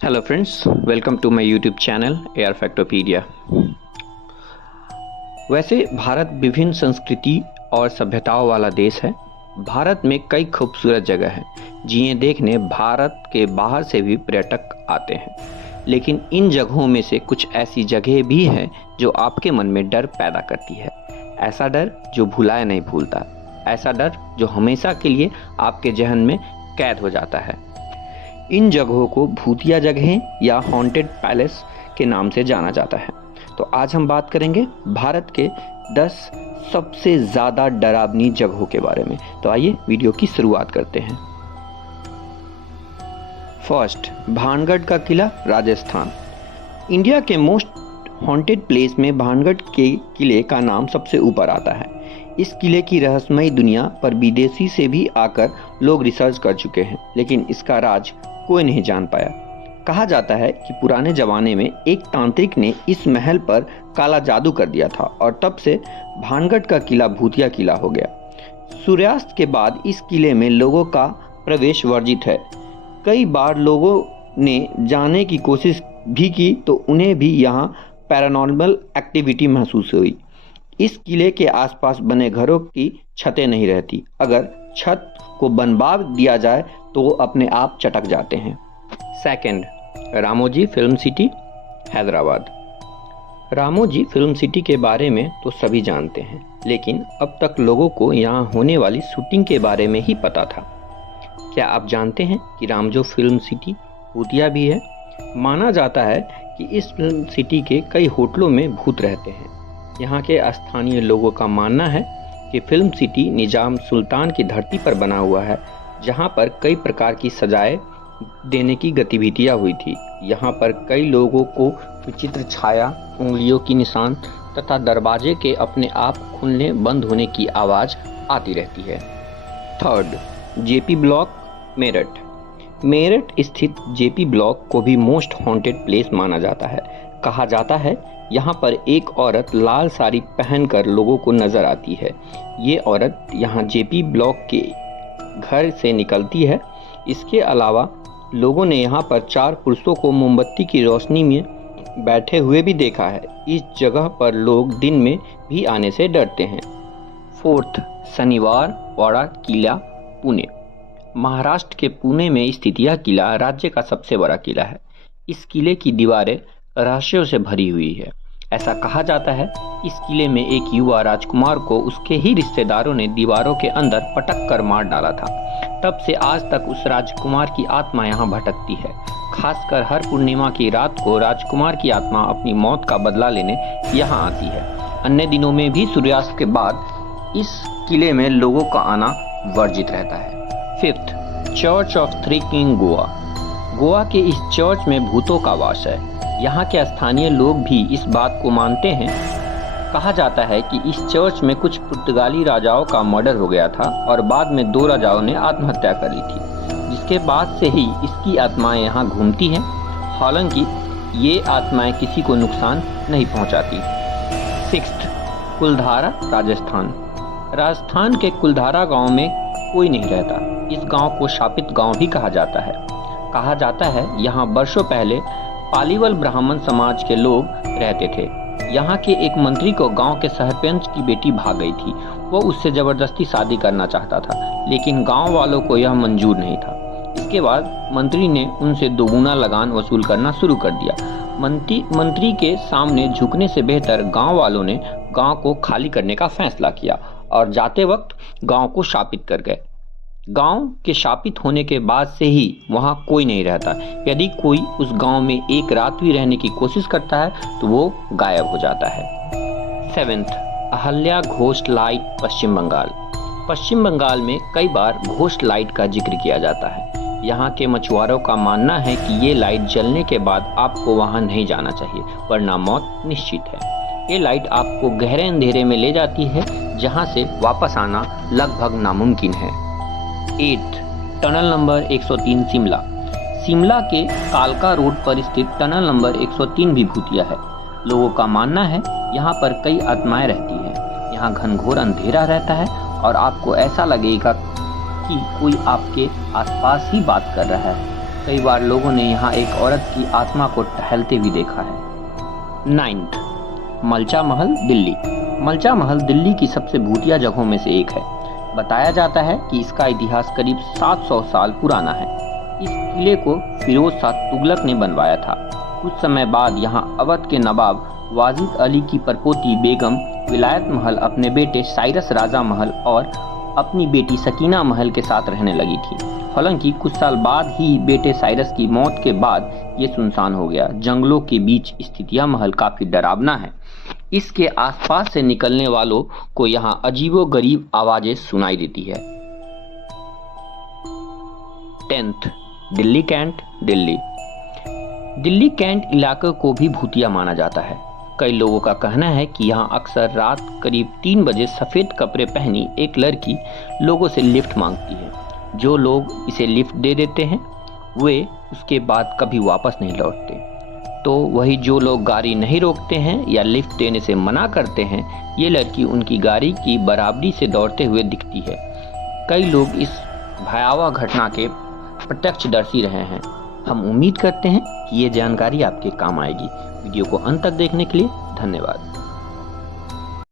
Hello friends, welcome to my YouTube channel air Factopedia. वैसे भारत विभिन्न संस्कृति और सभ्यताओं वाला देश है। भारत में कई खूबसूरत जगह हैं जिन्हें देखने भारत के बाहर से भी पर्यटक आते हैं। लेकिन इन जगहों में से कुछ ऐसी जगह भी हैं जो आपके मन में डर पैदा करती है। ऐसा डर जो भुलाया नहीं भूलता, ऐसा डर जो हमेशा के लिए आपके जहन में कैद हो जाता है। इन जगहों को भूतिया जगहें या हॉन्टेड पैलेस के नाम से जाना जाता है। तो आज हम बात करेंगे भारत के 10 सबसे ज़्यादा डरावनी जगहों के बारे में। तो आइए वीडियो की शुरुआत करते हैं। फर्स्ट, भानगढ़ का किला, राजस्थान। इंडिया के मोस्ट हॉन्टेड प्लेस में भानगढ़ के किले का नाम सबसे ऊपर आता है। इस किले की रहस्यमयी दुनिया पर विदेशी से भी आकर लोग रिसर्च कर चुके हैं, लेकिन इसका राज कोई नहीं जान पाया। कहा जाता है कि पुराने जमाने में एक तांत्रिक ने इस महल पर काला जादू कर दिया था और तब से भानगढ़ का किला भूतिया किला हो गया। सूर्यास्त के बाद इस किले में लोगों का प्रवेश वर्जित है। कई बार लोगों ने जाने की कोशिश भी की तो उन्हें भी यहाँ पैरानॉर्मल एक्टिविटी महसूस हुई। इस किले के आसपास बने घरों की छतें नहीं रहती। अगर छत को बनवा दिया जाए तो वो अपने आप चटक जाते हैं। Second, Ramoji film city, Hyderabad. Ramoji film city के बारे में तो सभी जानते हैं, लेकिन अब तक लोगों को यहाँ होने वाली शूटिंग के बारे में ही पता था। क्या आप जानते हैं कि रामोजी फिल्म सिटी भूतिया भी है? माना जाता है कि इस फिल्म सिटी के कई होटलों में भूत रहते हैं। यहाँ के स्थानीय लोगों का मानना है कि फिल्म सिटी निजाम सुल्तान की धरती पर बना हुआ है, जहाँ पर कई प्रकार की सजाएं देने की गतिविधियाँ हुई थी। यहाँ पर कई लोगों को विचित्र छाया, उंगलियों की निशान तथा दरवाजे के अपने आप खुलने बंद होने की आवाज़ आती रहती है। Third, JP block, Meerut. Meerut स्थित जेपी ब्लॉक को भी मोस्ट हॉन्टेड प्लेस माना जाता है। कहा जाता है यहाँ पर एक औरत लाल साड़ी पहनकर लोगों को नजर आती है। ये औरत यहाँ जेपी ब्लॉक के घर से निकलती है। इसके अलावा लोगों ने यहाँ पर 4 पुरुषों को मोमबत्ती की रोशनी में बैठे हुए भी देखा है। इस जगह पर लोग दिन में भी आने से डरते हैं। फोर्थ, शनिवार वाड़ा किला, पुणे। महाराष्ट्र के पुणे में स्थित यह किला राज्य का सबसे बड़ा किला है। इस किले की दीवारें रहस्यों से भरी हुई है। ऐसा कहा जाता है इस किले में एक युवा राजकुमार को उसके ही रिश्तेदारों ने दीवारों के अंदर पटक कर मार डाला था। तब से आज तक उस राजकुमार की आत्मा यहाँ भटकती है। खासकर हर पूर्णिमा की रात को राजकुमार की आत्मा अपनी मौत का बदला लेने यहाँ आती है। अन्य दिनों में भी सूर्यास्त के बाद इस किले में लोगों का आना वर्जित रहता है। Fifth, church of three king, Goa. Goa के इस चर्च में भूतों का वास है। यहाँ के स्थानीय लोग भी इस बात को मानते हैं। कहा जाता है कि इस चर्च में कुछ पुर्तगाली राजाओं का मर्डर हो गया था और बाद में 2 राजाओं ने आत्महत्या कर ली थी, जिसके बाद से ही इसकी आत्माएं यहाँ घूमती हैं। हालांकि ये आत्माएं किसी को नुकसान नहीं पहुँचाती। सिक्स्थ, कुलधारा, राजस्थान। राजस्थान के कुलधारा गांव में कोई नहीं रहता। इस गांव को शापित गांव भी कहा जाता है। कहा जाता है यहाँ वर्षों पहले पालीवाल ब्राह्मण समाज के लोग रहते थे। यहाँ के एक मंत्री को गांव के सरपंच की बेटी भाग गई थी। वो उससे जबरदस्ती शादी करना चाहता था, लेकिन गांव वालों को यह मंजूर नहीं था। इसके बाद मंत्री ने उनसे दोगुना लगान वसूल करना शुरू कर दिया। मंत्री के सामने झुकने से बेहतर गांव वालों ने गांव को खाली करने का फैसला किया और जाते वक्त गांव को शापित कर गए। गांव के शापित होने के बाद से ही वहां कोई नहीं रहता। यदि कोई उस गांव में एक रात भी रहने की कोशिश करता है तो वो गायब हो जाता है। सेवेंथ, अहल्या घोस्ट लाइट, पश्चिम बंगाल। पश्चिम बंगाल में कई बार घोस्ट लाइट का जिक्र किया जाता है। यहाँ के मछुआरों का मानना है कि ये लाइट जलने के बाद आपको वहाँ नहीं जाना चाहिए, वरना मौत निश्चित है। ये लाइट आपको गहरे अंधेरे में ले जाती है, जहाँ से वापस आना लगभग नामुमकिन है। 8, टनल नंबर 103, शिमला। शिमला के कालका रोड पर स्थित टनल नंबर 103 भी भूतिया है। लोगों का मानना है यहाँ पर कई आत्माएं रहती हैं। यहाँ घनघोर अंधेरा रहता है और आपको ऐसा लगेगा कि कोई आपके आसपास ही बात कर रहा है। कई बार लोगों ने यहाँ एक औरत की आत्मा को टहलते भी देखा है। 9th, मलचा महल, दिल्ली। मलचा महल दिल्ली की सबसे भूतिया जगहों में से एक है। बताया जाता है कि इसका इतिहास करीब 700 साल पुराना है। इस किले को फिरोज शाह तुगलक ने बनवाया था। कुछ समय बाद यहाँ अवध के नवाब वाजिद अली की परपोती बेगम विलायत महल अपने बेटे साइरस राजा महल और अपनी बेटी सकीना महल के साथ रहने लगी थी। हालांकि कुछ साल बाद ही बेटे साइरस की मौत के बाद ये सुनसान हो गया। जंगलों के बीच स्थित यह महल काफी डरावना है। इसके आसपास से निकलने वालों को यहाँ अजीबोगरीब आवाजें सुनाई देती है। 10th, Delhi cantt, Delhi. Delhi cantt इलाके को भी भूतिया माना जाता है। कई लोगों का कहना है कि यहाँ अक्सर रात करीब 3 बजे सफ़ेद कपड़े पहनी एक लड़की लोगों से लिफ्ट मांगती है। जो लोग इसे लिफ्ट दे देते हैं वे उसके बाद कभी वापस नहीं लौटते। तो वही जो लोग गाड़ी नहीं रोकते हैं या लिफ्ट देने से मना करते हैं, ये लड़की उनकी गाड़ी की बराबरी से दौड़ते हुए दिखती है। कई लोग इस भयावह घटना के प्रत्यक्षदर्शी रहे हैं। हम उम्मीद करते हैं कि ये जानकारी आपके काम आएगी। वीडियो को अंत तक देखने के लिए धन्यवाद।